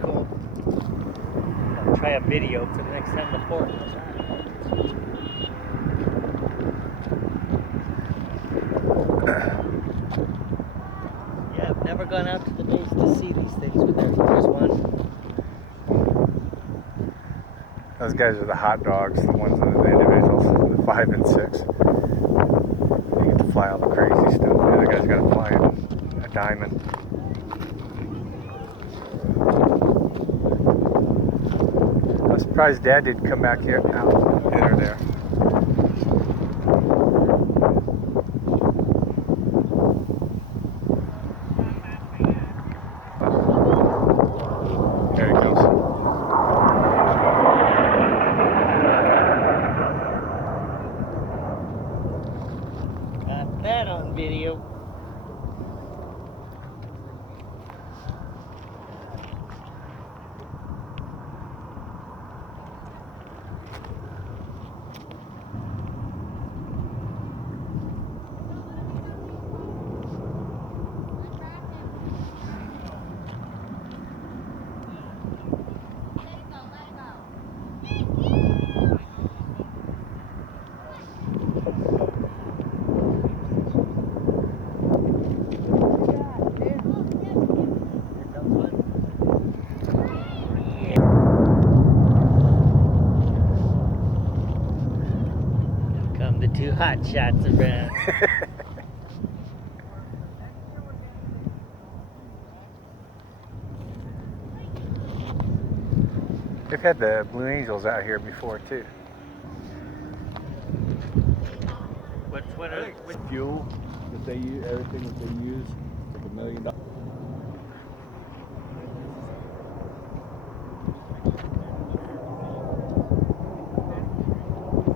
cool. I'll try a video for the next time the fort comes out. Yeah, I've never gone out to the base to see these things, but there's one. Those guys are the hot dogs, the ones that are the individuals, the 5 and 6. You get to fly all the crazy stuff. The other guy's got to fly a diamond. I'm surprised Dad didn't come back here. Now, hit her there. There he goes. Got that on video. Come the two hot shots around. They've had the Blue Angels out here before too. What are Fuel that they use, everything that they use, like $1 million.